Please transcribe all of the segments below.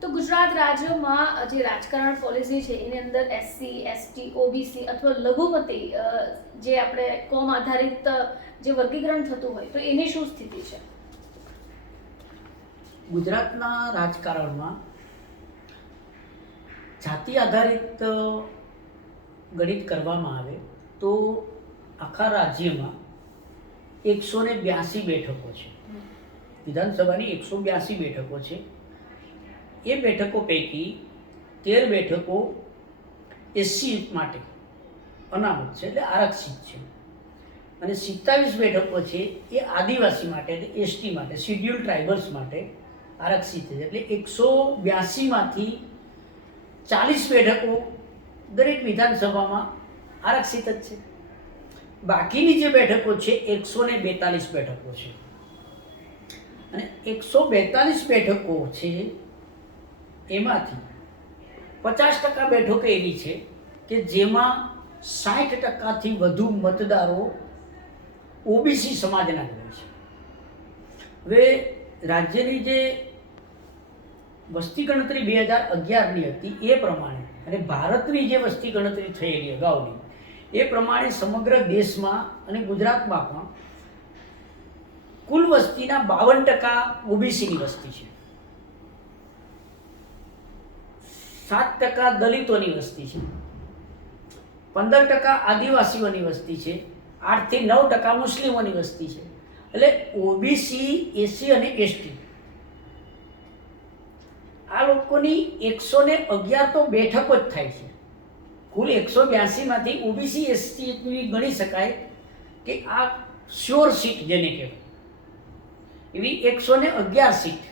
તો ગુજરાત રાજ્યમાં જે રાજકારણ પોલિસી છે એની અંદર એસસી એસટી ઓબીસી અથવા લઘુમતી જે આપણે કોમ આધારિત જે વર્ગીકરણ થતું હોય તો એની શું સ્થિતિ છે? ગુજરાતના રાજકારણમાં જાતિ આધારિત ગણિત કરવામાં આવે તો આખા રાજ્યમાં 182 બેઠકો છે. વિધાનસભાની 182 બેઠકો છે. એ બેઠકો પૈકી 13 બેઠકો એસસી માટે અનામત છે, એટલે આરક્ષિત છે, અને 27 બેઠકો છે એ આદિવાસી માટે એટલે એસટી માટે શિડ્યુલ ટ્રાઇબલ્સ માટે આરક્ષિત છે. એટલે 182માંથી 40 બેઠકો દરેક વિધાનસભામાં આરક્ષિત જ છે. બાકીની જે બેઠકો છે 142 બેઠકો છે, અને 142 બેઠકો છે એમાંથી 50% બેઠકો એવી છે કે જેમાં 60%થી વધુ મતદારો ઓબીસી સમાજના હોય છે. હવે રાજ્યની જે વસ્તી ગણતરી 2011ની હતી એ પ્રમાણે અને ભારતની જે વસ્તી ગણતરી થયેલી અગાઉની એ પ્રમાણે સમગ્ર દેશમાં અને ગુજરાતમાં પણ કુલ વસ્તીના 52% ઓબીસીની વસ્તી છે, 7% દલિતોની વસ્તી છે, 15% આદિવાસીઓની વસ્તી છે, 8 થી 9% મુસ્લિમોની વસ્તી છે. એટલે ઓબીસી, એસસી અને એસટી આ લોકોની 111 તો બેઠકો જ થાય છે. કુલ 182માંથી ઓબીસી એસટીની ગણી શકાય કે આ શ્યોર સીટ જેને કહેવાય એવી 111 સીટ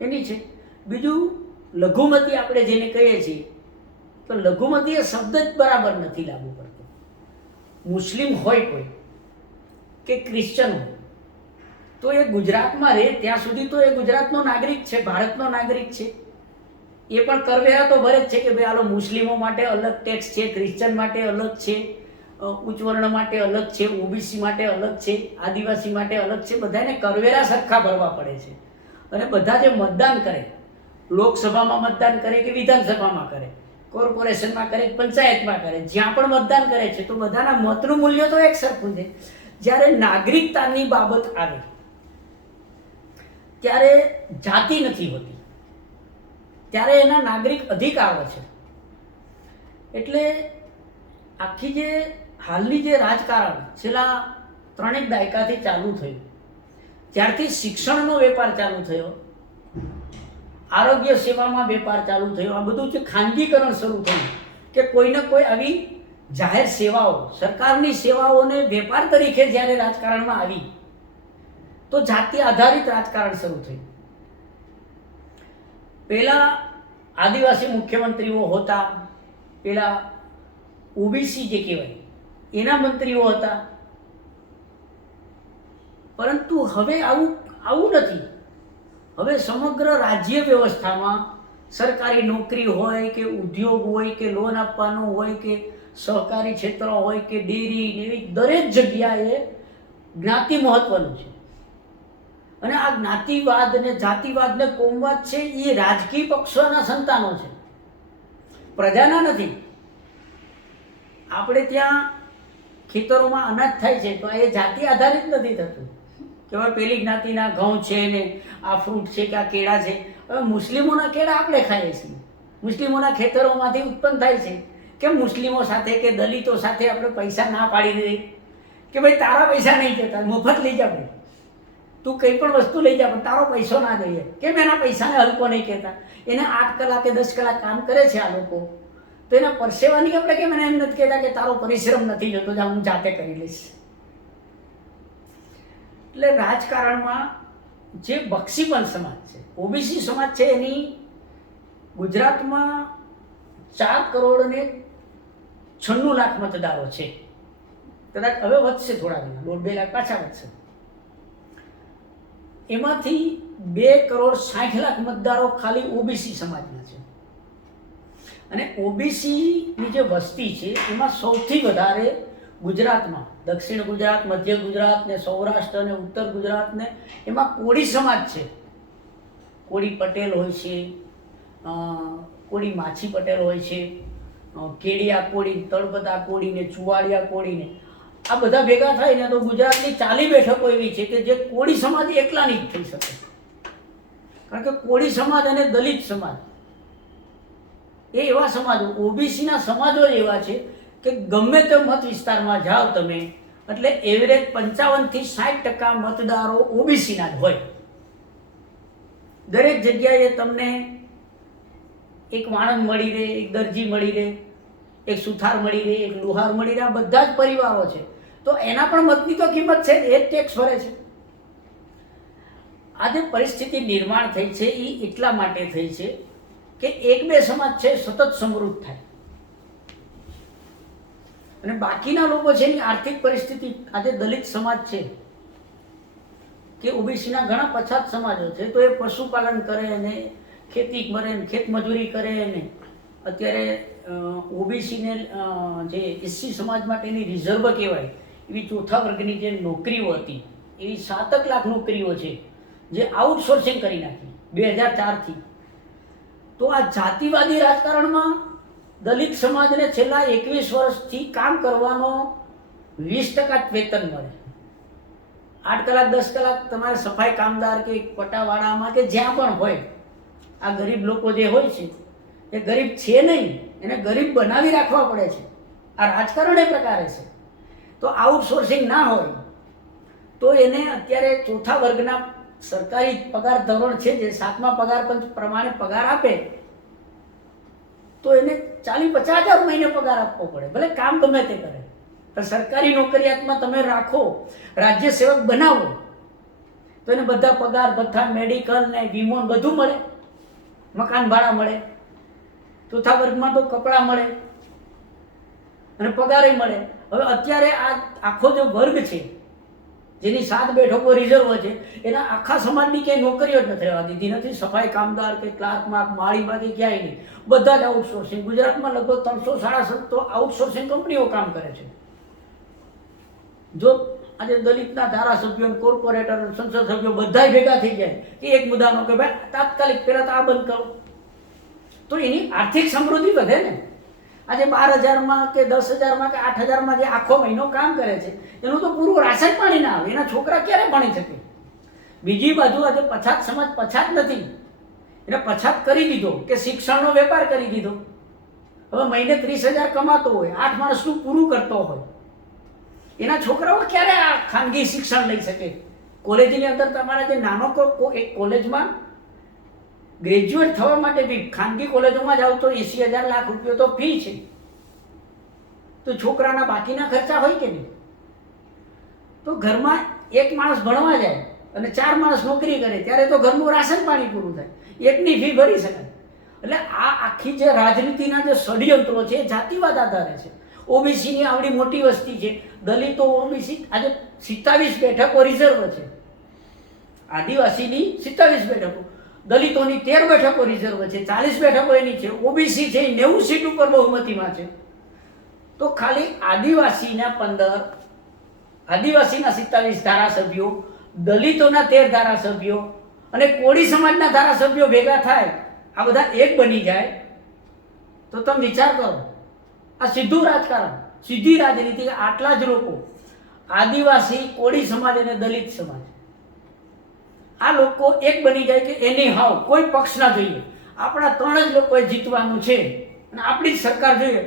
એની છે. બીજું લઘુમતી આપણે જેને કહીએ છીએ તો લઘુમતી એ શબ્દ જ બરાબર નથી લાગુ પડતો. મુસ્લિમ હોય કોઈ કે ક્રિશ્ચન હોય તો એ ગુજરાતમાં રહે ત્યાં સુધી તો એ ગુજરાતનો નાગરિક છે, ભારતનો નાગરિક છે. એ પણ કરવેરા તો ભરે જ છે કે ભાઈ હાલો મુસ્લિમો માટે અલગ ટેક્સ છે, ક્રિશ્ચન માટે અલગ છે, ઉચ્ચ વર્ણ માટે અલગ છે, ઓબીસી માટે અલગ છે, આદિવાસી માટે અલગ છે. બધાને કરવેરા સરખા ભરવા પડે છે. અને બધા જે મતદાન કરે, લોકસભામાં મતદાન કરે કે વિધાનસભામાં કરે, કોર્પોરેશનમાં કરે, પંચાયતમાં કરે, જ્યાં પણ મતદાન કરે છે તો બધાના મતનું મૂલ્ય તો એક સરખું છે. જ્યારે નાગરિકતાની બાબત આવે ત્યારે જાતિ નથી હોતી, ત્યારે એના નાગરિક અધિકારો છે. એટલે આખી જે હાલની જે રાજકારણ છેલ્લા 3 દાયકાથી ચાલુ થયું, જ્યારથી શિક્ષણનો વેપાર ચાલુ થયો, આરોગ્ય સેવામાં વેપાર ચાલુ થયો, આ બધું જે ખાનગીકરણ શરૂ થયું કે કોઈને કોઈ આવી જાહેર સેવાઓ, સરકારની સેવાઓને વેપાર તરીકે જ્યારે રાજકારણમાં આવી તો જાતિ આધારિત રાજકારણ શરૂ થયું. પહેલા આદિવાસી મુખ્યમંત્રીઓ હતા, પહેલા ઓબીસી જે કહેવાય એના મંત્રીઓ હતા, પરંતુ હવે આવું નથી. હવે સમગ્ર રાજ્ય વ્યવસ્થામાં સરકારી નોકરી હોય કે ઉદ્યોગ હોય કે લોન આપવાનો હોય કે સહકારી ક્ષેત્ર હોય કે ડેરી, એવી દરેક જગ્યાએ જ્ઞાતિ મહત્વનું છે. અને આ જ્ઞાતિવાદ ને જાતિવાદ ને કોમવાદ છે એ રાજકીય પક્ષોના સંતાનો છે, પ્રજાના નથી. આપણે ત્યાં ખેતરોમાં અનાજ થાય છે તો એ જાતિ આધારિત નથી થતું કે ભાઈ પેલી જ્ઞાતિના ઘઉં છે ને આ ફ્રૂટ છે કે આ કેળા છે. હવે મુસ્લિમોના કેળા આપણે ખાઈએ છીએ, મુસ્લિમોના ખેતરોમાંથી ઉત્પન્ન થાય છે. કે મુસ્લિમો સાથે કે દલિતો સાથે આપણે પૈસા ના પાડી દઈએ કે ભાઈ તારા પૈસા નહીં જતા, મફત લઈ જા, ભાઈ તું કંઈ પણ વસ્તુ લઈ જા પણ તારો પૈસો ના જોઈએ. કેમ એના પૈસાને હલકો નહીં કહેતા? એને 8 કલાક કે 10 કલાક કામ કરે છે આ લોકો, તો એના પરસેવાની આપણે કેમ એને એમ નથી કહેતા કે તારો પરિશ્રમ નથી જતો, જા હું જાતે કરી લઈશ. એટલે રાજકારણમાં જે બક્ષીપંચ સમાજ છે, ઓબીસી સમાજ છે, એની ગુજરાતમાં 4,96,00,000 મતદારો છે. કદાચ હવે વધશે, થોડા ઘણા 1.5-2 લાખ પાછા વધશે. એમાંથી 2,60,00,000 મતદારો ખાલી ઓબીસી સમાજના છે. અને ઓબીસીની જે વસ્તી છે એમાં સૌથી વધારે ગુજરાતમાં દક્ષિણ ગુજરાત, મધ્ય ગુજરાત ને સૌરાષ્ટ્ર અને ઉત્તર ગુજરાત ને એમાં કોળી સમાજ છે. કોળી પટેલ હોય છે, કોળી માછી પટેલ હોય છે, કેડિયા કોળી, તળપદા કોળીને, ચુવાડિયા કોળીને, આ બધા ભેગા થઈને તો ગુજરાતની 40 બેઠકો એવી છે કે જે કોળી સમાજ એકલાની જ થઈ શકે. કારણ કે કોળી સમાજ અને દલિત સમાજ એ એવા સમાજો, ઓબીસીના સમાજો એવા છે કે ગમે તે મત વિસ્તારમાં જાઓ તમે એટલે એવરેજ 55 થી 60% મતદારો ઓબીસીના જ હોય. દરેક જગ્યાએ તમને એક વાણંદ મળી રહે, એક દરજી મળી રહે, એક સુથાર મળી રહે, એક લુહાર મળી રહે, આ બધા જ પરિવારો છે. તો એના પણ મતની તો કિંમત છે, એ જ ટેક્સ ભરે છે. આ જે પરિસ્થિતિ નિર્માણ થઈ છે એ એટલા માટે થઈ છે કે એક બે સમાજ છે સતત સમૃદ્ધ થાય અને બાકીના લોકો છે એની આર્થિક પરિસ્થિતિ, આજે દલિત સમાજ છે કે ઓબીસીના ઘણા પછાત સમાજો છે તો એ પશુપાલન કરે અને ખેતી કરે ને ખેતમજૂરી કરે ને અત્યારે ઓબીસીને જે એસસી સમાજ માટેની રિઝર્વ કહેવાય એવી ચોથા વર્ગની જે નોકરીઓ હતી એવી 7 લાખ નોકરીઓ છે જે આઉટસોર્સિંગ કરી નાખી 2004થી. તો આ જાતિવાદી રાજકારણમાં દલિત સમાજને છેલ્લા 21 વર્ષથી કામ કરવાનો 20% વેતન મળે. 8 કલાક 10 કલાક તમારે સફાઈ કામદાર કે પટાવાળામાં કે જ્યાં પણ હોય, આ ગરીબ લોકો જે હોય છે એ ગરીબ છે નહીં, એને ગરીબ બનાવી રાખવા પડે છે. આ રાજકારણ એ પ્રકારે છે. તો આઉટસોર્સિંગ ના હોય તો એને અત્યારે ચોથા વર્ગના સરકારી પગાર ધોરણ છે જે 7મા પગાર પંચ પ્રમાણે પગાર આપે તો એને 40-50 હજાર મહિને પગાર આપવો પડે, ભલે કામ ગમે તે કરે. પણ સરકારી નોકરિયાતમાં તમે રાખો, રાજ્ય સેવક બનાવો તો એને બધા પગાર ભથ્થા, મેડિકલ ને વીમો બધું મળે, મકાન ભાડા મળે, ચોથા વર્ગમાં તો કપડાં મળે અને પગારે મળે. હવે અત્યારે આ આખો જે વર્ગ છે જેની 7 બેઠકો રિઝર્વ છે એના આખા સમાજની ક્યાંય નોકરીઓ જ નથી રહેવા દીધી નથી. સફાઈ કામદાર કે ક્લાર્કમાં, માળીમાં કે ક્યાંય નહીં, બધા જ આઉટસોર્સિંગ. ગુજરાતમાં લગભગ 300-750 તો આઉટસોર્સિંગ કંપનીઓ કામ કરે છે. જો આજે દલિતના ધારાસભ્યો, કોર્પોરેટર, સંસદ સભ્યો બધા ભેગા થઈ જાય કે એક મુદ્દાનો કે ભાઈ તાત્કાલિક પહેલાં તો આ બંધ કરો તો એની આર્થિક સમૃદ્ધિ વધે ને. આજે 12,000માં કે 10,000માં કે 8,000માં જે આખો મહિનો કામ કરે છે એનું તો પૂરું રાશન પાણી ના આવે, એના છોકરા ક્યારે ભણી શકે. બીજી બાજુ આજે પછાત સમાજ પછાત નથી, એને પછાત કરી દીધો કે શિક્ષણનો વેપાર કરી દીધો. હવે મહિને 30,000 કમાતો હોય, 8 માણસનું પૂરું કરતો હોય, એના છોકરાઓ ક્યારે આ ખાનગી શિક્ષણ લઈ શકે. કોલેજની અંદર તમારા જે નાનો એક કોલેજમાં ગ્રેજ્યુએટ થવા માટે બી ખાનગી કોલેજોમાં જાવ તો 80,000 લાખ રૂપિયા તો ફી છે. તો છોકરાના બાકીના ખર્ચા હોય કે નહીં. તો ઘરમાં એક માણસ ભણવા જાય અને 4 માણસ નોકરી કરે ત્યારે તો ઘરનું રાશન પાણી પૂરું થાય, એકની ફી ભરી શકાય. એટલે આ આખી જે રાજનીતિના જે ષડયંત્રો છે એ જાતિવાદ આધારે છે. ઓબીસીની આવડી મોટી વસ્તી છે, દલિતો ઓબીસી આજે 27 બેઠકો રિઝર્વ છે, આદિવાસીની 27 બેઠકો, દલિતોની 13 બેઠકો રિઝર્વ છે, 40 બેઠકો એની છે, ઓબીસી છે 90 સીટ ઉપર બહુમતીમાં છે. તો ખાલી આદિવાસીના 15, આદિવાસીના 27 ધારાસભ્યો, દલિતોના 13 ધારાસભ્યો અને કોળી સમાજના ધારાસભ્યો ભેગા થાય, આ બધા એક બની જાય તો તમે વિચાર કરો. આ સીધું રાજકારણ, સીધી રાજનીતિ. આટલા જ લોકો, આદિવાસી, કોળી સમાજ અને દલિત સમાજ, આ લોકો એક બની જાય કે એની હાવ કોઈ પક્ષ ના જોઈએ, આપણા 3 જ લોકોએ જીતવાનું છે અને આપણી જ સરકાર જોઈએ,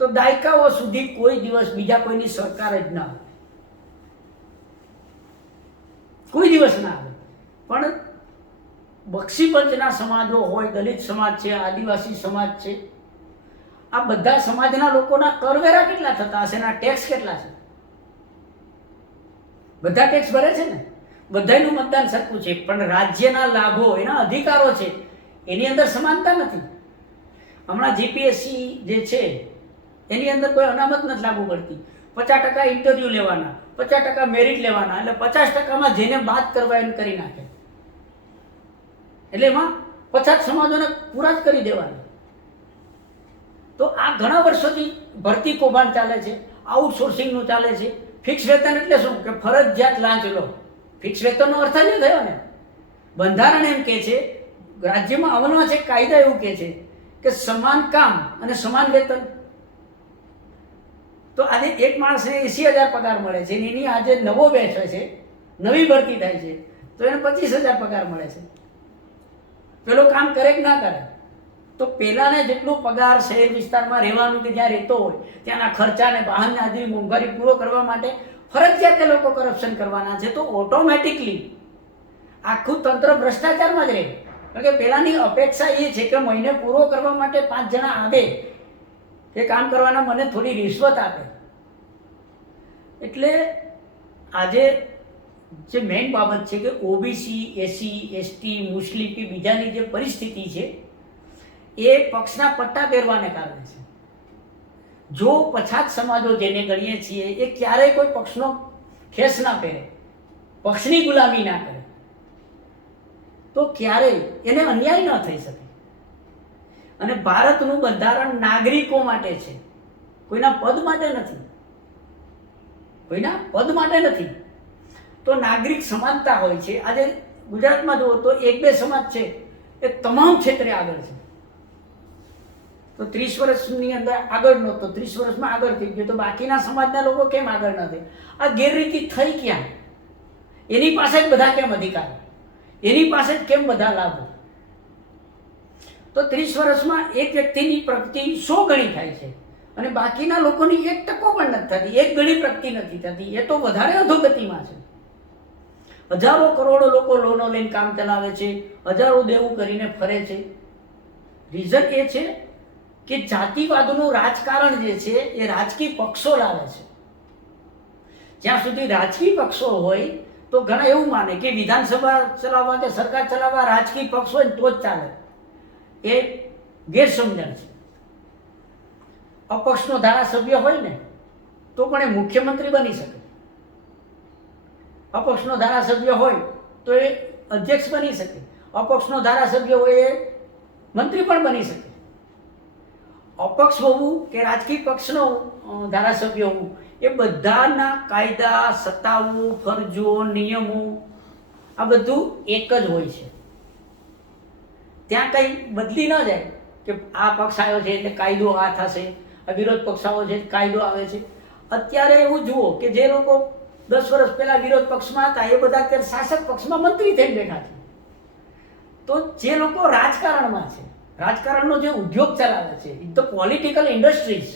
તો દાયકાઓ સુધી કોઈ દિવસ બીજા કોઈની સરકાર જ ના આવે, કોઈ દિવસ ના આવે. પણ બક્ષીપંચના સમાજો હોય, દલિત સમાજ છે, આદિવાસી સમાજ છે, આ બધા સમાજના લોકોના કરવેરા કેટલા થતા હશે, એના ટેક્સ કેટલા છે? બધા ટેક્સ ભરે છે ને, બધાનું મતદાન સરખું છે, પણ રાજ્યના લાભો, એના અધિકારો છે એની અંદર સમાનતા નથી. હમણાં જીપીએસસી જે છે એની અંદર કોઈ અનામત નથી લાગુ પડતી. 50% ઇન્ટરવ્યૂ લેવાના, 50% મેરિટ લેવાના, એટલે 50%માં જેને બાદ કરવા એને કરી નાખે. એટલે એમાં 50 સમાજોને પૂરા જ કરી દેવાના. તો આ ઘણા વર્ષોથી ભરતી કૌભાંડ ચાલે છે, આઉટસોર્સિંગનું ચાલે છે. ફિક્સ વેતન એટલે શું કે ફરજિયાત લાંચ લો. ફિક્સ વેતનનો અર્થ જ થયો ને. બંધારણ એમ કહે છે રાજ્યમાં અમલમાં છે કાયદા એવું કહે છે કે સમાન કામ અને સમાન વેતન. તો આજે એક માણસને 80,000 પગાર મળે છે, એની આજે નવો બેચ હોય છે, નવી ભરતી થાય છે, તો એને 25,000 પગાર મળે છે. પેલો કામ કરે કે ના કરે? તો પેલાને જેટલું પગાર શહેર વિસ્તારમાં રહેવાનું કે જ્યાં રહેતો હોય ત્યાંના ખર્ચાને વાહન આદિ મોંઘવારી પૂરો કરવા માટે ફરજિયાત એ લોકો કરપ્શન કરવાના છે. તો ઓટોમેટિકલી આખું તંત્ર ભ્રષ્ટાચારમાં જ રહે. કારણ કે પેલાની અપેક્ષા એ છે કે મહિને પૂરો કરવા માટે 5 જણા આવે કે કામ કરવાના મને થોડી રિશ્વત આપે. એટલે આજે જે મેઇન બાબત છે કે ઓબીસી, એસસી, એસટી, મુસ્લિમ કે બીજાની જે પરિસ્થિતિ છે એ પક્ષના પટ્ટા પહેરવાને કારણે છે. જો પછાત સમાજો જેને ગણીએ છીએ એ ક્યારેય કોઈ પક્ષનો ખેસ ના પહેરે, પક્ષની ગુલામી ના કરે, તો ક્યારેય એને અન્યાય ન થઈ શકે. અને ભારતનું બંધારણ નાગરિકો માટે છે, કોઈના પદ માટે નથી, કોઈના પદ માટે નથી. તો નાગરિક સમાનતા હોય છે. આજે ગુજરાતમાં જુઓ તો 1-2 સમાજ છે એ તમામ ક્ષેત્રે આગળ છે. તો 30 વર્ષની અંદર આગળ નહોતો, 30 વર્ષમાં આગળ થઈ ગયો, તો બાકીના સમાજના લોકો કેમ આગળ ન થાય? આ ગેરરીતિ થઈ ક્યાં? એની પાસે જ બધા કેમ અધિકાર? એની પાસે જ કેમ બધા લાભો? તો 30 વર્ષમાં એક વ્યક્તિની પ્રગતિ 100 ગણી થાય છે અને બાકીના લોકોની 1% પણ નથી થતી, 1 ગણી પ્રગતિ નથી થતી. એ તો વધારે અધોગતિમાં છે. હજારો કરોડો લોકો લોનો લઈને કામ ચલાવે છે, હજારો દેવું કરીને ફરે છે. રીઝન એ છે કે જાતિવાદનું રાજકારણ જે છે એ રાજકીય પક્ષો લાવે છે. જ્યાં સુધી રાજકીય પક્ષો હોય તો ઘણા એવું માને કે વિધાનસભા ચલાવવા કે સરકાર ચલાવવા રાજકીય પક્ષ હોય તો જ ચાલે. એ ગેરસમજણ છે. અપક્ષનો ધારાસભ્ય હોય ને તો પણ એ મુખ્યમંત્રી બની શકે, અપક્ષનો ધારાસભ્ય હોય તો એ અધ્યક્ષ બની શકે, અપક્ષનો ધારાસભ્ય હોય એ મંત્રી પણ બની શકે. અપક્ષ હોવું કે રાજકીય પક્ષનો ધારાસભ્ય હોવું એ બધાના કાયદા, સત્તાઓ, ફરજો, નિયમો આ બધું એક જ હોય છે. ત્યાં કંઈ બદલી ન જાય કે આ પક્ષ આવ્યો છે એટલે કાયદો આ થશે, આ વિરોધ પક્ષ આવ્યો છે કાયદો આવે છે. અત્યારે એવું જુઓ કે જે લોકો 10 વર્ષ પહેલા વિરોધ પક્ષમાં હતા એ બધા અત્યારે શાસક પક્ષમાં મંત્રી થઈને બેઠા છે. તો જે લોકો રાજકારણમાં છે, રાજકારણનો જે ઉદ્યોગ ચલાવે છે, ધ પોલિટિકલ ઇન્ડસ્ટ્રીઝ,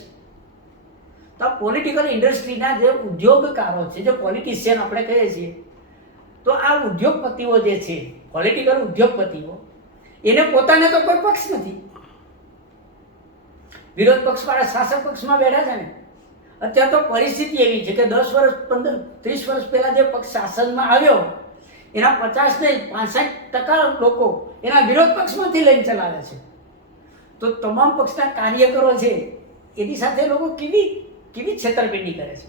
તો પોલિટિકલ ઇન્ડસ્ટ્રીના જે ઉદ્યોગકારો છે, જે પોલિટિશિયન આપણે કહીએ છીએ, તો આ ઉદ્યોગપતિઓ જે છે, પોલિટિકલ ઉદ્યોગપતિઓ, એને પોતાને તો કોઈ પક્ષ નથી. વિરોધ પક્ષવાળા શાસક પક્ષમાં બેઠા છે ને. અત્યારે તો પરિસ્થિતિ એવી છે કે 10 વર્ષ 15 30 વર્ષ પહેલા જે પક્ષ શાસનમાં આવ્યો એના 50 ને 65% લોકો એના વિરોધ પક્ષમાંથી લઈને ચલાવે છે. તો તમામ પક્ષના કાર્યકરો છે એની સાથે લોકો કેવી છેતરપિંડી કરે છે.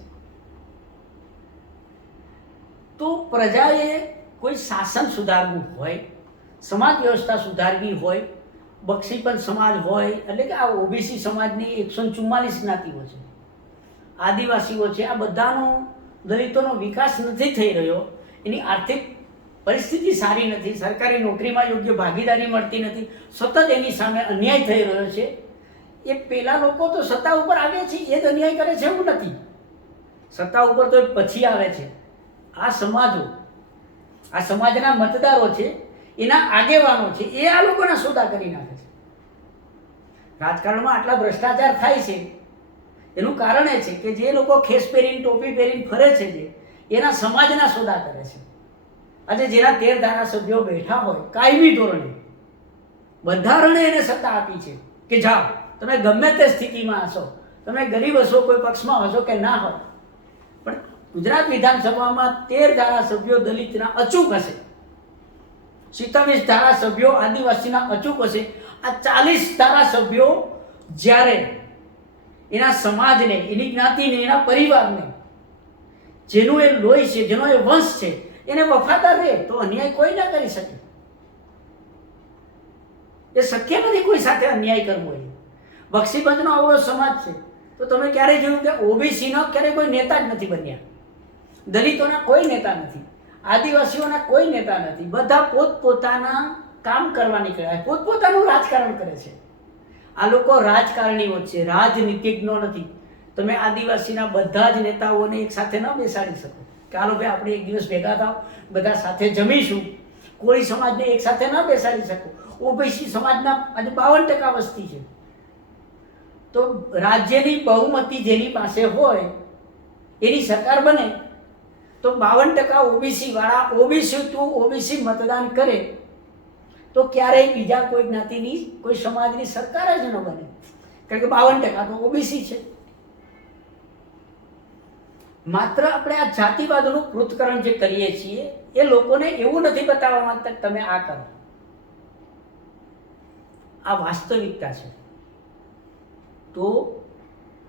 તો પ્રજાએ કોઈ શાસન સુધારવું હોય, સમાજ વ્યવસ્થા સુધારવી હોય, બક્ષીપંચ સમાજ હોય, એટલે કે આ ઓબીસી સમાજની 144 જ્ઞાતિઓ છે, આદિવાસીઓ છે, આ બધાનો, દલિતોનો વિકાસ નથી થઈ રહ્યો, એની આર્થિક પરિસ્થિતિ સારી નથી, સરકારી નોકરીમાં યોગ્ય ભાગીદારી મળતી નથી, સતત એની સામે અન્યાય થઈ રહ્યો છે. એ પેલા લોકો તો સત્તા ઉપર આવે છે એ જ અન્યાય કરે છે એવું નથી. સત્તા ઉપર તો પછી આવે છે. આ સમાજો, આ સમાજના મતદારો છે, એના આગેવાનો છે, એ આ લોકોના સોદા કરી નાખે છે. રાજકારણમાં આટલા ભ્રષ્ટાચાર થાય છે એનું કારણ એ છે કે જે લોકો ખેસ પહેરીને ટોપી પહેરીને ફરે છે, જે એના સમાજના સોદા કરે છે. આજે જેના 13 ધારાસભ્યો બેઠા હોય કાયમી ધોરણે, બંધારણે એને સત્તા આપી છે કે જાઓ તમે ગમે તે સ્થિતિમાં હશો, તમે ગરીબ હશો, કોઈ પક્ષમાં હશો કે ના હોય, પણ ગુજરાત વિધાનસભામાં 13 ધારાસભ્યો દલિતના અચૂક હશે, 27 ધારાસભ્યો આદિવાસીના અચૂક હશે. આ 40 ધારાસભ્યો જ્યારે એના સમાજને, એની જ્ઞાતિને, એના પરિવારને, જેનું એ લોહી છે, જેનો એ વંશ છે, એને વફાદાર રહે તો અન્યાય કોઈ ના કરી શકે. એ શક્ય નથી કોઈ સાથે અન્યાય કરવો. એ બક્ષીપંચનો આવડો સમાજ છે તો તમે ક્યારેય જોયું કે ઓબીસીનો ક્યારેય કોઈ નેતા જ નથી બન્યા, દલિતોના કોઈ નેતા નથી, આદિવાસીઓના કોઈ નેતા નથી. બધા પોતપોતાના કામ કરવા નીકળ્યા પોતપોતાનું રાજકારણ કરે છે. આ લોકો રાજકારણીઓ છે, રાજનીતિજ્ઞો નથી. તમે આદિવાસીના બધા જ નેતાઓને એક સાથે ન બેસાડી શકો કે હાલો ભાઈ આપણે એક દિવસ ભેગા થાવ, બધા સાથે જમીશું. કોળી સમાજને એક સાથે ન બેસાડી શકો. ઓબીસી સમાજના આજે 52% વસ્તી છે. તો રાજ્યની બહુમતી જેની પાસે હોય એની સરકાર બને તો 52% ઓબીસી વાળા ઓબીસી ટુ ઓબીસી મતદાન કરે તો ક્યારેય બીજા કોઈ જ્ઞાતિની કોઈ સમાજની સરકાર જ ન બને, કારણ કે 52% તો ઓબીસી છે. માત્ર આપણે આ જાતિવાદનું પૃથ્થકરણ જે કરીએ છીએ એ લોકોને એવું નથી બતાવવા માંગતા કે તમે આ કરો. આ વાસ્તવિકતા છે. તો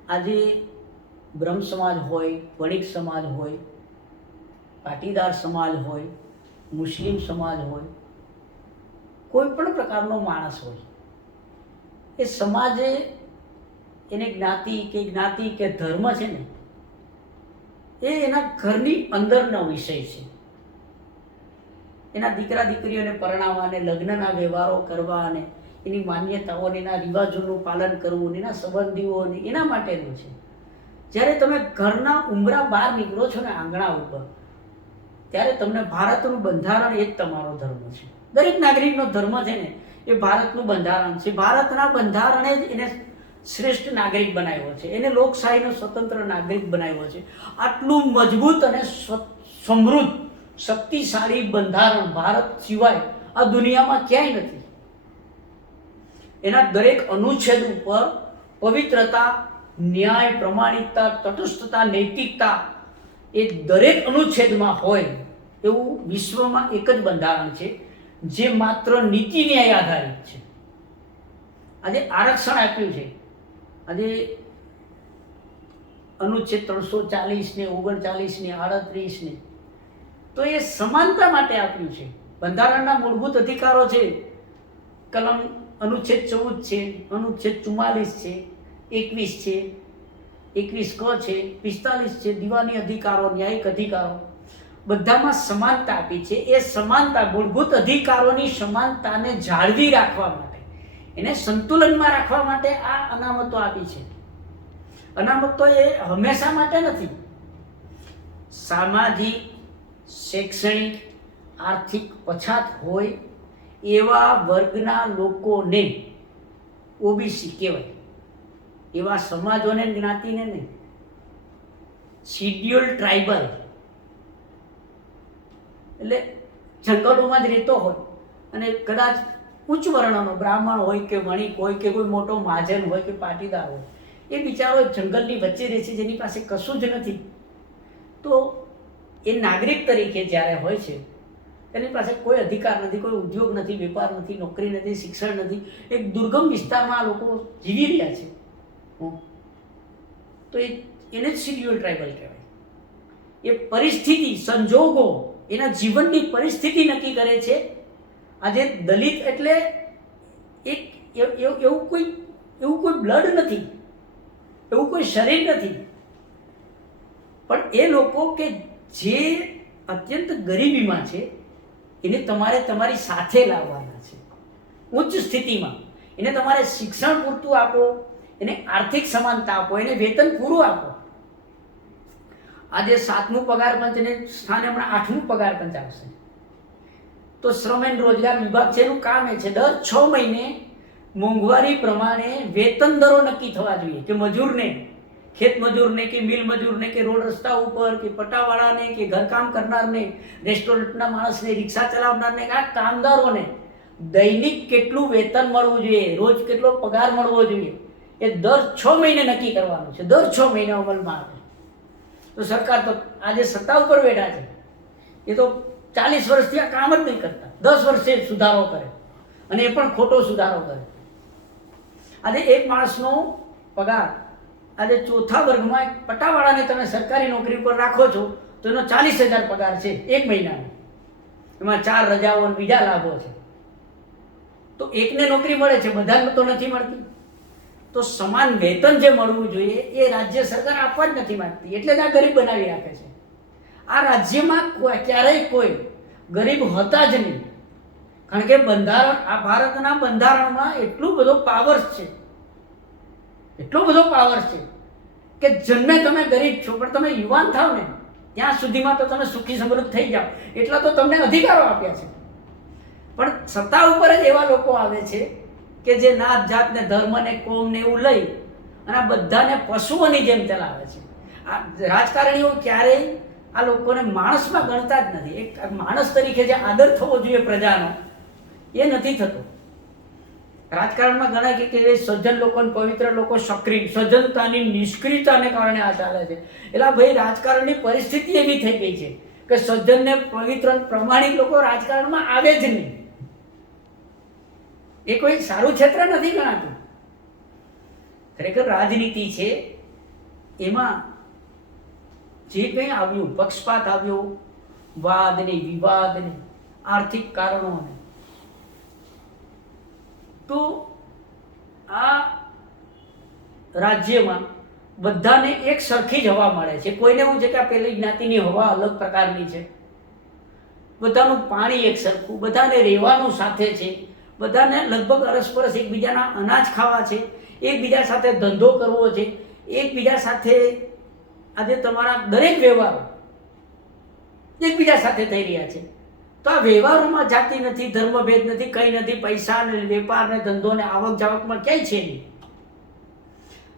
આજે બ્રહ્મ સમાજ હોય, વણિક સમાજ હોય, પાટીદાર સમાજ હોય, મુસ્લિમ સમાજ હોય, કોઈ પણ પ્રકારનો માણસ હોય, એ સમાજે એને જ્ઞાતિ કે ધર્મ છે ને એ એના ઘરની અંદરનો વિષય છે. એના દીકરા દીકરીઓને પરણાવવા અને લગ્નના વ્યવહારો કરવા અને એની માન્યતાઓને એના રિવાજોનું પાલન કરવું, એના સંબંધીઓને એના માટેનું છે. જ્યારે તમે ઘરના ઉંબરા બહાર નીકળો છો ને આંગણા ઉપર, ત્યારે તમને ભારતનું બંધારણ એ જ તમારો ધર્મ છે. દરેક નાગરિકનો ધર્મ છે ને એ ભારતનું બંધારણ છે. ભારતના બંધારણે જ એને શ્રેષ્ઠ નાગરિક બનાવ્યો છે, એને લોકશાહીનો સ્વતંત્ર નાગરિક બનાવ્યો છે. આટલું મજબૂત અને સમૃદ્ધ શક્તિશાળી બંધારણ ભારત સિવાય આ દુનિયામાં ક્યાંય નથી. એના દરેક અનુચ્છેદ ઉપર પવિત્રતા, ન્યાય, પ્રમાણિકતા, તટસ્થતા, નૈતિકતા એ દરેક અનુચ્છેદમાં હોય એવું વિશ્વમાં એક જ બંધારણ છે જે માત્ર નીતિ ન્યાય આધારિત છે. આજે આરક્ષણ આપ્યું છે, આજે અનુચ્છેદ 340 ને 39 ને 38 ને, તો એ સમાનતા માટે આપ્યું છે. બંધારણના મૂળભૂત અધિકારો છે, કલમ અનુચ્છેદ 14 છે, અનુચ્છેદ 44 છે, 21 છે, 21 ક છે, 45 છે, દીવાની અધિકારો, ન્યાયિક અધિકારો, બધામાં સમાનતા આપી છે. એ સમાનતા, મૂળભૂત અધિકારોની સમાનતાને જાળવી રાખવા માટે, એને સંતુલનમાં રાખવા માટે આ અનામતો આપી છે. અનામતો એ હંમેશા માટે નથી. સામાજિક, શૈક્ષણિક, આર્થિક પછાત હોય એવા વર્ગના લોકોને ઓબીસી કહેવાય. એવા સમાજોને, જ્ઞાતિને નહીં. શિડ્યુલ ટ્રાઇબલ એટલે જંગલોમાં જ રહેતો હોય અને કદાચ ઉચ્ચ વર્ણનો બ્રાહ્મણ હોય કે વણિક હોય કે કોઈ મોટો મહાજન હોય કે પાટીદાર હોય, એ બિચારો જંગલની વચ્ચે રહે છે જેની પાસે કશું જ નથી. તો એ નાગરિક તરીકે જ્યારે હોય છે એની પાસે કોઈ અધિકાર નથી, કોઈ ઉદ્યોગ નથી, વેપાર નથી, નોકરી નથી, શિક્ષણ નથી. એક દુર્ગમ વિસ્તારમાં આ લોકો જીવી રહ્યા છે. તો એને જ શિડ્યુલ ટ્રાઇબલ કહેવાય. એ પરિસ્થિતિ, સંજોગો, એના જીવનની પરિસ્થિતિ નક્કી કરે છે. આજે દલિત એટલે એક એવું કોઈ બ્લડ નથી, એવું કોઈ શરીર નથી, પણ એ લોકો કે જે અત્યંત ગરીબીમાં છે એને તમારે તમારી સાથે લાવવાના છે. ઉચ્ચ સ્થિતિમાં એને તમારે શિક્ષણ પૂરતું આપો, એને આર્થિક સમાનતા આપો, એને વેતન પૂરું આપો. આજે 7મું પગાર પંચને સ્થાને હમણાં 8મું પગાર પંચ આવશે. તો શ્રમ અને રોજગાર વિભાગ છે, એનું કામ એ છે દર 6 મહિને મોંઘવારી પ્રમાણે વેતન દરો નક્કી થવા જોઈએ કે મજૂરને, ખેત મજૂરને કે મિલ મજૂરને કે રોડ રસ્તા ઉપર કે પટાવાળાને કે ઘરકામ કરનારને, રેસ્ટોરન્ટના માણસને, રિક્ષા ચલાવનારને, આ કામદારોને દૈનિક કેટલું વેતન મળવું જોઈએ, રોજ કેટલો પગાર મળવો જોઈએ, એ દર 6 મહિને નક્કી કરવાનું છે. દર 6 મહિને અમલમાં આવે. તો સરકાર તો આજે સત્તા ઉપર બેઠા છે, એ તો 40 વર્ષથી આ કામ જ નહીં કરતા. 10 વર્ષે સુધારો કરે અને એ પણ ખોટો સુધારો કરે. આજે એક માણસનો પગાર, આજે ચોથા વર્ગમાં પટાવાળાને તમે સરકારી નોકરી પર રાખો છો તો એનો 40,000 પગાર છે એક મહિનાનો. એમાં 4 રજાઓ અને બીજા લાભો છે. તો એકને નોકરી મળે છે, બધાને તો નથી મળતી. તો સમાન વેતન જે મળવું જોઈએ એ રાજ્ય સરકાર આપવા જ નથી માંગતી, એટલે જ આ ગરીબ બનાવી રાખે છે. આ રાજ્યમાં ક્યારેય કોઈ ગરીબ હતા જ નહીં. કારણ કે બંધારણ, આ ભારતના બંધારણમાં એટલો બધો પાવર છે, એટલો બધો પાવર છે કે જન્મે તમે ગરીબ છો પણ તમે યુવાન થાવ ને ત્યાં સુધીમાં તો તમે સુખી સમૃદ્ધ થઈ જાઓ એટલા તો તમને અધિકારો આપ્યા છે. પણ સત્તા ઉપર જ એવા લોકો આવે છે કે જે નાત જાત ને ધર્મ ને કોમ ને એવું લઈ અને આ બધાને પશુઓની જેમ ચલાવે છે. આ રાજકારણીઓ ક્યારેય આ લોકોને માણસમાં ગણતા જ નથી. એક માણસ તરીકે જે આદર થવો જોઈએ પ્રજાનો એ નથી થતો. રાજકારણમાં ગણાય કે એ સજ્જન લોકો ને પવિત્ર લોકો સક્રિય સજ્જનતાની નિષ્ક્રિયતાને કારણે આ ચાલે છે. એટલે ભાઈ રાજકારણની પરિસ્થિતિ એવી થઈ ગઈ છે કે સજ્જન ને પવિત્ર પ્રમાણિક લોકો રાજકારણમાં આવે જ નહીં. એ કોઈ સારું ક્ષેત્ર નથી ગણાતું. ખરેખર રાજનીતિ છે એમાં જે કંઈ આવ્યું, પક્ષપાત આવ્યો, વાદ ને વિવાદ ને આર્થિક કારણો ને, તો આ રાજ્યમાં બધાને એક સરખી જ હવા મળે છે. કોઈને એવું છે કે આ પેલી જ્ઞાતિની હવા અલગ પ્રકારની છે. બધાનું પાણી એક સરખું, બધાને રહેવાનું સાથે છે, બધાને લગભગ અરસપરસ એકબીજાના અનાજ ખાવા છે, એકબીજા સાથે ધંધો કરવો છે, એકબીજા સાથે આજે તમારા દરેક વ્યવહારો એકબીજા સાથે થઈ રહ્યા છે. તો આ વ્યવહારોમાં જાતિ નથી, ધર્મભેદ નથી, કંઈ નથી, પૈસા ને વેપાર ને ધંધો ને આવક જાવકમાં ક્યાંય છે નહીં.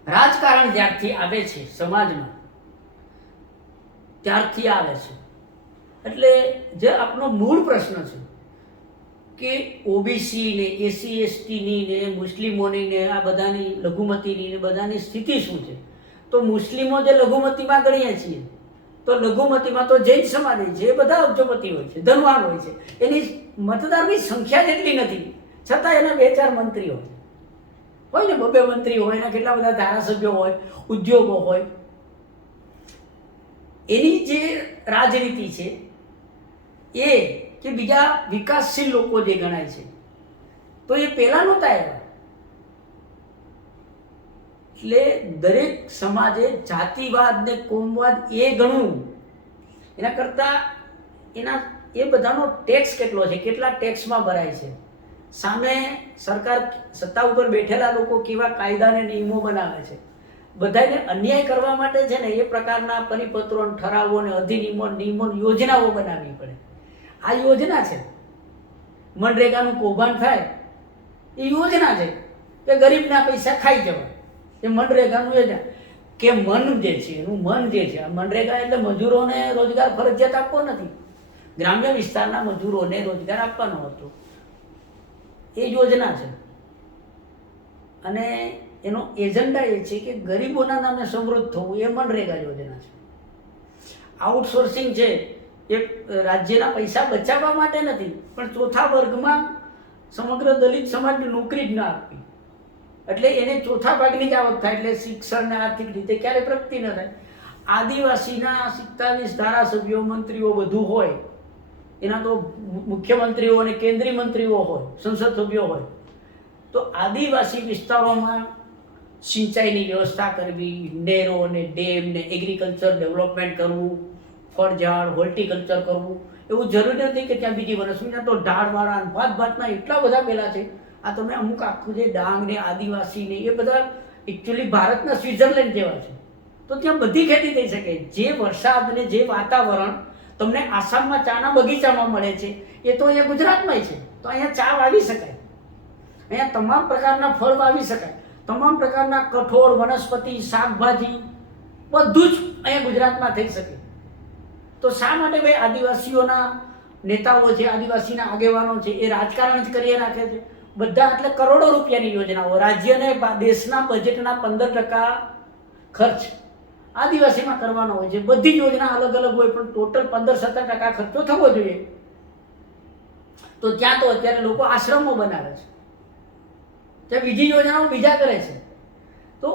રાજકારણ જ્યારથી આવે છે સમાજમાં ત્યારથી આવે છે. એટલે જે આપનો મૂળ પ્રશ્ન છે કે ઓબીસી ને એસસી એસટીની ને મુસ્લિમોની ને આ બધાની લઘુમતીની ને બધાની સ્થિતિ શું છે, તો મુસ્લિમો જે લઘુમતીમાં ગણીએ છીએ તો લઘુમતીમાં તો જૈન સમાજ છે, એ બધા અબજોપતિ હોય છે, ધનવાન હોય છે, એની મતદારની સંખ્યા જેટલી નથી છતાં એના 2-4 મંત્રીઓ હોય ને, 2 મંત્રી હોય, એના કેટલા બધા ધારાસભ્યો હોય, ઉદ્યોગો હોય. એની જે રાજનીતિ છે એ કે બીજા વિકાસશીલ લોકો જે ગણાય છે તો એ પહેલા નહોતા આવ્યા. એટલે દરેક સમાજે જાતિવાદ ને કોમવાદ એ ગણવું એના કરતાં એના એ બધાનો ટેક્સ કેટલો છે, કેટલા ટેક્સમાં ભરાય છે, સામે સરકાર સત્તા ઉપર બેઠેલા લોકો કેવા કાયદા ને નિયમો બનાવે છે, બધાને અન્યાય કરવા માટે છે ને એ પ્રકારના પરિપત્રો, ઠરાવો ને અધિનિયમો, નિયમો, યોજનાઓ બનાવવી પડે. આ યોજના છે. મનરેગાનું કૌભાંડ થાય એ યોજના છે કે ગરીબના પૈસા ખાઈ જવાય. એ મનરેગાનું યોજના કે મન જે છે એનું મન જે છે, આ મનરેગા એટલે મજૂરોને રોજગાર ફરજિયાત આપવો નથી, ગ્રામ્ય વિસ્તારના મજૂરોને રોજગાર આપવાનો હતો. એ યોજના છે અને એનો એજન્ડા એ છે કે ગરીબોના નામે સમૃદ્ધ થવું. એ મનરેગા યોજના છે. આઉટસોર્સિંગ છે એ રાજ્યના પૈસા બચાવવા માટે નથી, પણ ચોથા વર્ગમાં સમગ્ર દલિત સમાજને નોકરી જ ના આપવી, એટલે એને ચોથા ભાગની જ આવક થાય, એટલે શિક્ષણ ને આર્થિક રીતે ક્યારે પ્રગતિ ન થાય. આદિવાસીના 47 ધારાસભ્યો, મંત્રીઓ બધું હોય, એના તો મુખ્યમંત્રીઓ અને કેન્દ્રીય મંત્રીઓ હોય, સંસદ સભ્યો હોય, તો આદિવાસી વિસ્તારોમાં સિંચાઈની વ્યવસ્થા કરવી, નહેરો ને ડેમ ને એગ્રીકલ્ચર ડેવલપમેન્ટ કરવું, ફળઝાડ હોર્ટિકલ્ચર કરવું. એવું જરૂરી નથી કે ત્યાં બીજી વનસ્પતિ, ત્યાં તો ઢાળવાળા ભાતના એટલા બધા પેલા છે. આ તમે અમુક આખું જે ડાંગ ને આદિવાસી ને એ બધા એકચ્યુઅલી ભારતના સ્વિટ્ઝરલેન્ડ જેવા છે. તો ત્યાં બધી ખેતી થઈ શકે. જે વરસાદ ને જે વાતાવરણ તમને આસામમાં ચાના બગીચામાં મળે છે એ તો અહીંયા ગુજરાતમાં છે. તો અહીંયા ચા વાવી શકાય, અહીંયા તમામ પ્રકારના ફળ વાવી શકાય, તમામ પ્રકારના કઠોળ, વનસ્પતિ, શાકભાજી બધું જ અહીંયા ગુજરાતમાં થઈ શકે. તો શા માટે ભાઈ આદિવાસીઓના નેતાઓ છે, આદિવાસીના આગેવાનો છે એ રાજકારણ જ કરી રાખે છે? બધા એટલે કરોડો રૂપિયાની યોજનાઓ, રાજ્યને દેશના બજેટના 15% ખર્ચ આદિવાસીમાં કરવાનો હોય છે. બધી યોજના અલગ અલગ હોય પણ ટોટલ 15-17% ખર્ચો થવો જોઈએ. તો ત્યાં તો અત્યારે લોકો આશ્રમો બનાવે છે, ત્યાં બીજી યોજનાઓ બીજા કરે છે. તો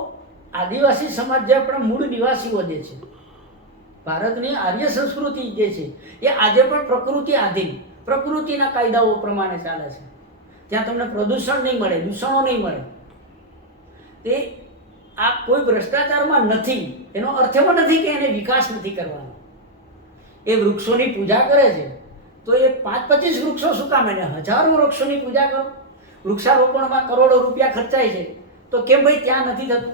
આદિવાસી સમાજ જે આપણા મૂળ નિવાસીઓ જે છે, ભારતની આર્ય સંસ્કૃતિ જે છે એ આજે પણ પ્રકૃતિ આધીન, પ્રકૃતિના કાયદાઓ પ્રમાણે ચાલે છે. ત્યાં તમને પ્રદૂષણ નહીં મળે, દૂષણો નહીં મળે. તે આ કોઈ ભ્રષ્ટાચારમાં નથી. એનો અર્થ એવો નથી કે એને વિકાસ નથી કરવાનો. એ વૃક્ષોની પૂજા કરે છે, તો એ 5-25 વૃક્ષો શું કામ? એને હજારો વૃક્ષોની પૂજા કરો. વૃક્ષારોપણમાં કરોડો રૂપિયા ખર્ચાય છે, તો કેમ ભાઈ ત્યાં નથી થતું?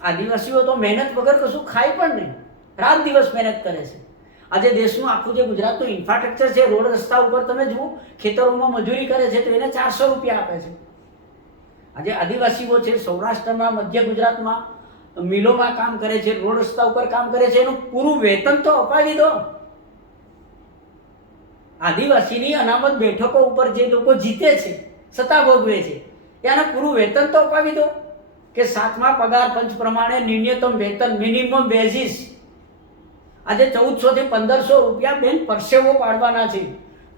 આદિવાસીઓ તો મહેનત વગર કશું ખાય પણ નહીં, રાત દિવસ મહેનત કરે છે. આજે દેશનું આખું જે ગુજરાતનું ઇન્ફ્રાસ્ટ્રક્ચર છે, રોડ રસ્તા ઉપર તમે જુઓ, ખેતરોમાં મજૂરી કરે છે તો એને 400 રૂપિયા આપે છે. આજે આદિવાસીઓ છે સૌરાષ્ટ્રમાં, મધ્ય ગુજરાતમાં મિલોમાં કામ કરે છે, રોડ રસ્તા ઉપર કામ કરે છે, એનું પૂરું વેતન તો અપાવી દો. આદિવાસીની અનામત બેઠકો ઉપર જે લોકો જીતે છે, સત્તા ભોગવે છે, એને પૂરું વેતન તો અપાવી દો કે 7મા પગાર પંચ પ્રમાણે ન્યૂનતમ વેતન, મિનિમમ બેઝિસ આજે 1400 થી 1500 રૂપિયા બેન પરસેવો પાડવાના છે.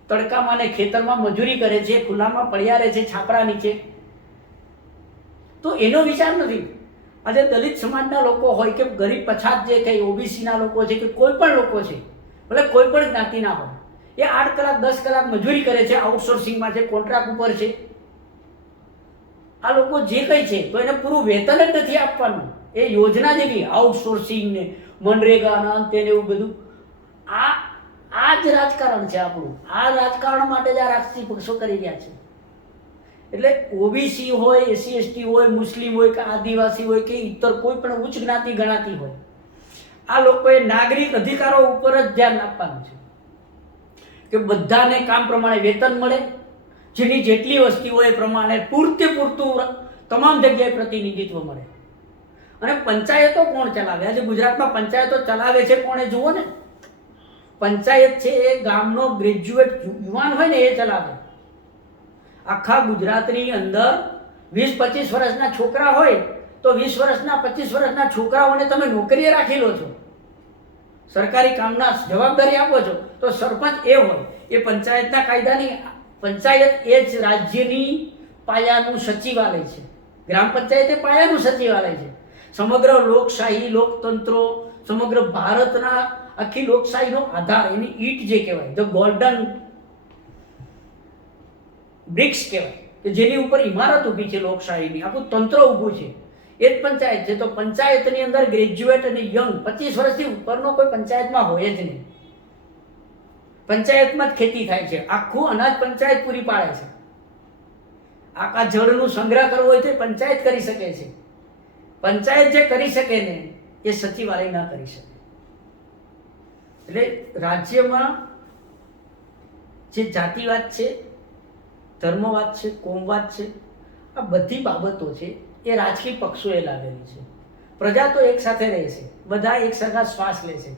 તડકામાં ને ખેતરમાં મજૂરી કરે છે, ખુલ્લામાં પડ્યા રહે છે છાપરા નીચે, તો એનો વિચાર નથી. આજે દલિત સમાજના લોકો હોય કે ગરીબ પછાત જે કંઈ ઓબીસીના લોકો છે કે કોઈ પણ લોકો છે, ભલે કોઈ પણ જ્ઞાતિના હોય, એ 8 કલાક 10 કલાક મજૂરી કરે છે, આઉટસોર્સિંગમાં છે, કોન્ટ્રાક્ટ ઉપર છે. આ લોકો જે કંઈ છે તો એને પૂરું વેતન જ નથી આપવાનું. એ યોજના જેવી આઉટસોર્સિંગ ને મનરેગાના અંતે ને એવું બધું, આ જ રાજકારણ છે આપણું. આ રાજકારણ માટે જ આ રાજકીય પક્ષો કરી રહ્યા છે. એટલે ઓબીસી હોય, એસસી એસટી હોય, મુસ્લિમ હોય કે આદિવાસી હોય કે ઇતર કોઈ પણ ઉચ્ચ જ્ઞાતિ ગણાતી હોય, આ લોકોએ નાગરિક અધિકારો ઉપર જ ધ્યાન આપવાનું છે કે બધાને કામ પ્રમાણે વેતન મળે, જેની જેટલી વસ્તી હોય એ પ્રમાણે પૂરતું તમામ જગ્યાએ પ્રતિનિધિત્વ મળે. અને પંચાયતો કોણ ચલાવે? આજે ગુજરાતમાં પંચાયતો ચલાવે છે કોણે? જુઓ ને, પંચાયત છે એ ગામનો ગ્રેજ્યુએટ યુવાન હોય ને એ ચલાવે. આખા ગુજરાતની અંદર 20-25 વર્ષના છોકરા હોય તો 20 વર્ષના 25 વર્ષના છોકરાઓને તમે નોકરીએ રાખી લો છો, સરકારી કામના જવાબદારી આપો છો, તો સરપંચ એ હોય એ પંચાયતના કાયદાની, પંચાયત એ જ રાજ્યની પાયાનું સચિવાલય છે. ગ્રામ પંચાયત એ પાયાનું સચિવાલય છે. સમગ્ર લોકશાહી, લોકતંત્રો, સમગ્ર ભારતના આખી લોકશાહીનો આધાર, એની ઈટ જે કહેવાય, ધ ગોલ્ડન બ્રિક્સ કહેવાય, કે જેની ઉપર ઇમારત ઊભી છે લોકશાહીની, આખું તંત્ર ઊભું છે, એ જ પંચાયત છે. તો પંચાયતની અંદર ગ્રેજ્યુએટ અને યંગ 25 વર્ષથી ઉપરનો કોઈ પંચાયતમાં હોય જ નહીં. પંચાયતમાં જ ખેતી થાય છે, આખું અનાજ પંચાયત પૂરી પાડે છે. આખા જળનું સંગ્રહ કરવો હોય તો પંચાયત કરી શકે છે. પંચાયત જે કરી શકે ને એ સચિવાલય ના કરી શકે. એટલે રાજ્યમાં જે જાતિવાદ છે, ધર્મવાદ છે, કોમવાદ છે, આ બધી બાબતો છે એ રાજકીય પક્ષોએ લાવેલી છે. પ્રજા તો એક સાથે રહે છે, બધા એક સરખા શ્વાસ લે છે,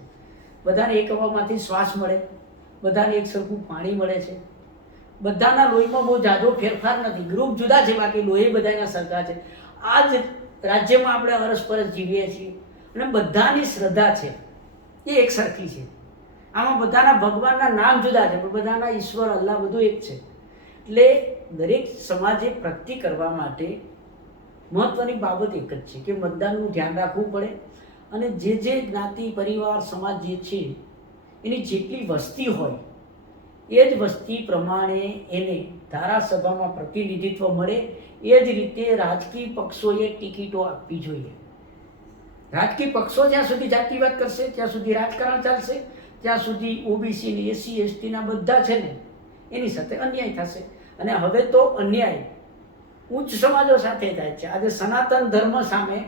બધાને એક હવામાંથી શ્વાસ મળે, બધાને એક સરખું પાણી મળે છે, બધાના લોહીમાં બહુ જાજો ફેરફાર નથી, ગ્રુપ જુદા છે, બાકી લોહી બધાના સરખા છે. આ જ રાજ્યમાં આપણે અરસપરસ જીવીએ છીએ અને બધાની શ્રદ્ધા છે એ એક સરખી છે. આમાં બધાના ભગવાનના નામ જુદા છે પણ બધાના ઈશ્વર અલ્લાહ બધું એક છે. એટલે દરેક સમાજે પ્રગતિ કરવા માટે મહત્વની બાબત એક જ છે કે મતદાનનું ધ્યાન રાખવું પડે અને જે જ્ઞાતિ, પરિવાર, સમાજ જે છે એની જેટલી વસ્તી હોય એ જ વસ્તી પ્રમાણે એને ધારાસભામાં પ્રતિનિધિત્વ મળે. એ જ રીતે રાજકીય પક્ષોએ ટિકિટો આપવી જોઈએ. રાજકીય પક્ષો જ્યાં સુધી જાતિવાદ કરશે ત્યાં સુધી રાજકારણ ચાલશે, ત્યાં સુધી ઓબીસી, એસસી, એસટીના બધા છે ને એની સાથે અન્યાય થશે. અને હવે તો અન્યાય ઉચ્ચ સમાજો સાથે થાય છે. આજે સનાતન ધર્મ સામે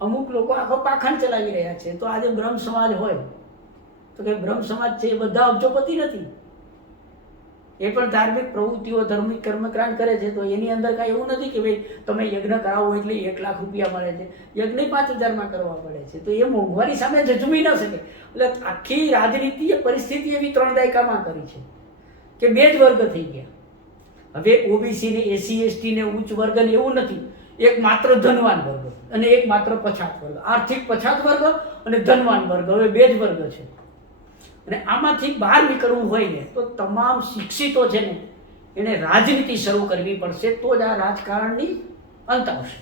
અમુક લોકો આખો પાખંડ ચલાવી રહ્યા છે. તો આજે બ્રહ્મ સમાજ હોય તો કે બ્રહ્મ સમાજ છે એ બધા અબજોપતિ નથી, એ પણ ધાર્મિક પ્રવૃત્તિઓ, ધાર્મિક કર્મકાંડ કરે છે. તો એની અંદર કાંઈ એવું નથી કે ભાઈ તમે યજ્ઞ કરાવો એટલે 1 લાખ રૂપિયા મળે છે, યજ્ઞ 5000માં કરવા પડે છે. તો એ મોંઘવારી સામે ઝઝૂમી ન શકે. એટલે આખી રાજનીતિ એ પરિસ્થિતિ એવી 3 દાયકામાં કરી છે કે 2 જ વર્ગ થઈ ગયા. હવે ઓબીસી ને એસસી એસટી ને ઉચ્ચ વર્ગ ને એવું નથી, એક માત્ર ધનવાન વર્ગ અને એક માત્ર પછાત વર્ગ, આર્થિક પછાત વર્ગ અને ધનવાન વર્ગ, હવે 2 જ વર્ગ છે. અને આમાંથી બહાર નીકળવું હોય ને તો તમામ શિક્ષિતો છે ને એને રાજનીતિ શરૂ કરવી પડશે, તો જ આ રાજકારણની અંત આવશે.